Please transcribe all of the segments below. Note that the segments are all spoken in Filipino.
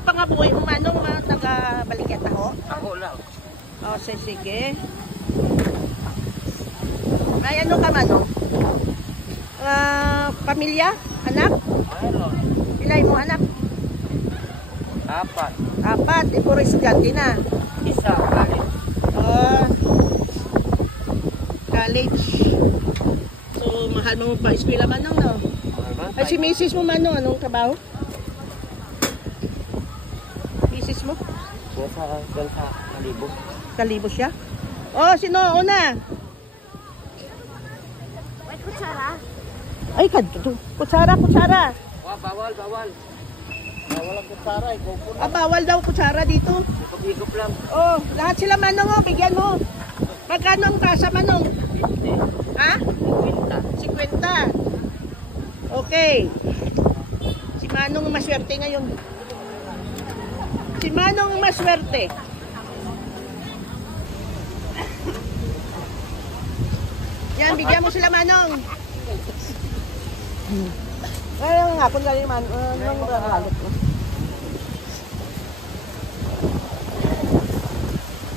pangabuhay mo manong taga-Balikat ako? Ako lang. O, sige. May ano ka manong? Pamilya? Anak? Mayroon. Ilay mo anak? 4. Puro estudyante na. Isa, college. College. So, mahal mo pa eskwela manong, no? Ay, si misis mo manong, anong trabaho? Misis mo? Diyan sa Kalibo. Kalibo siya? Oh, sino una? May kutsara? Ay, kutsara. Bawal. Bawal ang kutsara. Bawal daw kutsara dito. Ikop-ikop lang. Oh, lahat sila manong, oh, bigyan mo. Magkano ang tasa manong? 50. Ha? 50. 50. Okay. Si Manong maswerte ngayon. Si Manong maswerte. Yan, bigyan mo sila Manong. Ayun nga, kung galing man, anong halit mo?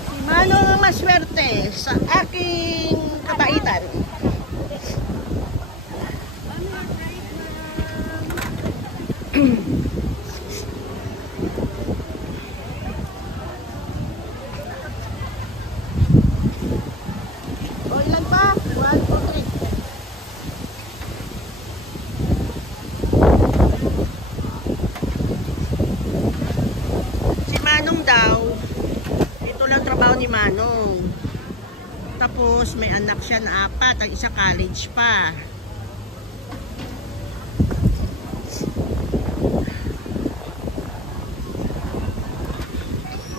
Si Manong maswerte sa aking kabaitan. O, ilan pa? 1, 2, 3. Si Manong daw, ito lang trabaho ni Manong. Tapos may anak siya na 4, ang isa college pa.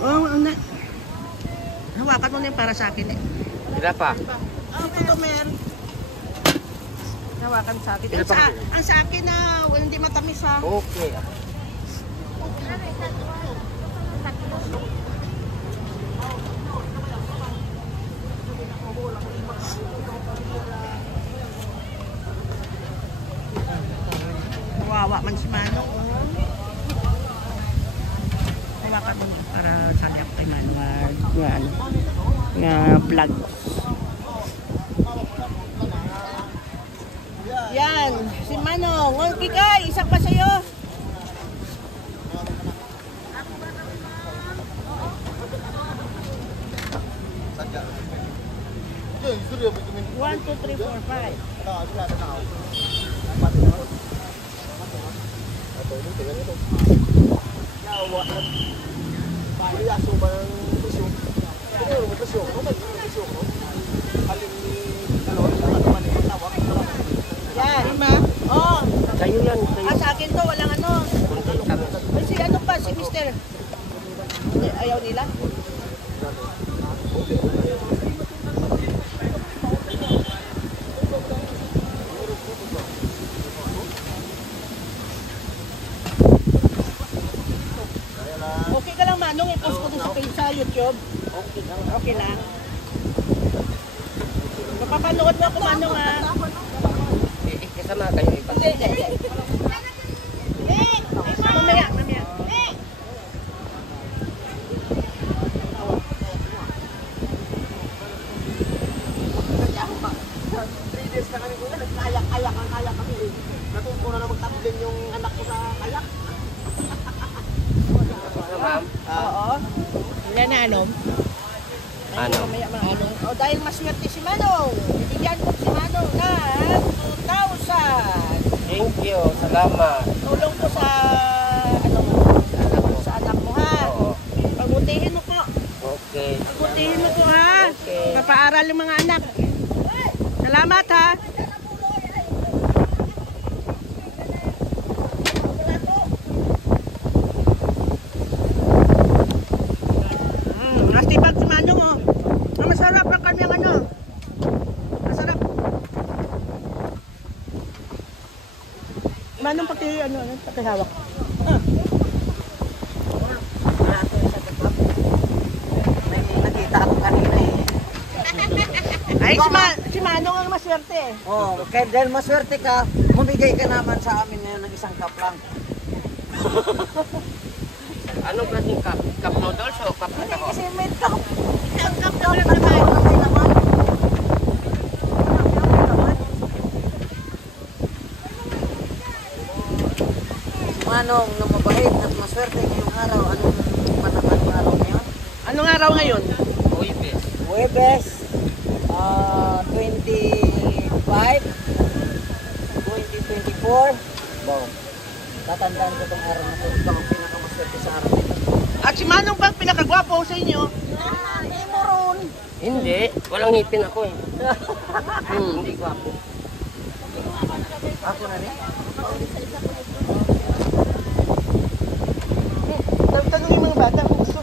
Oh, hawakan mo na yung para sa akin eh. Sila pa. Oh, ito mer. Hawakan sa akin. Ang sa akin na hindi matamis ha. Okay. Kawawa man si Manong. Hawakan mo para sayap kay Manong. Vlog. Yan, si Manong. Okay kay, isa pa sa'yo. One, two, three, four, five. Yan, ma. Oh. Kayo yan. Sa akin to, walang ano. Ay, si ano pa, si Mister. Ayaw nila. Okay ka lang Manong, i-post ko sa page sa YouTube. Okay lang. Mapapanood mo ako Manong ha. Kasama kayo iba. Hindi. Mamaya. Natutunan na magtablin yung anak ko sa kayak. Ma'am? Oo. Ilan na ano? Ano? Mamaya ano. O dahil maswerte si Manong, bibigyan ko si Manong na 2,000. Thank you. Salamat. Tulong ko sa sa anak mo ha. Oo. Pagbutihin mo po. Okay. Pagbutihin mo po ha. Okay. Papaaral yung mga anak. Salamat ha. Astipag si Manong oh. Masarap ang kanyang ano. Masarap. Manong pati hawak. Nakita ako kanina eh. Ay, si Manong ang maswerte eh. Oh, kaya dahil maswerte ka, mamigay ka naman sa amin ngayon ng isang cup lang. Anong klaseng cup? Cup noodles o cup na Hindi, taho? kasi may cup. Isang cup na May lang naman. laman. Manong na mabait at maswerte ngayong araw. Anong araw ngayon? Anong araw ngayon? Uwibis. Huwebes, 25, 2024. Wow. Tatandaan ko itong araw na ito. Ito ang pinakamaswerte sa araw nito. At si Manong bang pinakagwapo sa inyo? Moron. Hindi. Walang ngipin ako eh. Hindi ko ako. Ako na rin. Tanong yung mga bata kung gusto.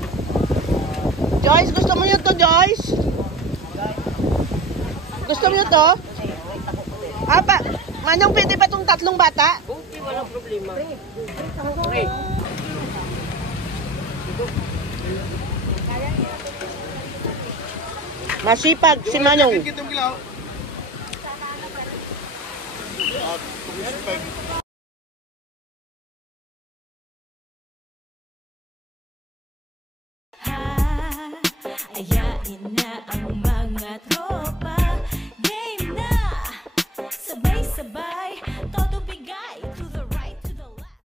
Joyce, gusto mo nyo to, Joyce? Gusto mo nyo to? Apa, Manong, pwede ba itong 3 bata? Okay, walang problema. Okay. Masipag si Manong. Ayain na ang mga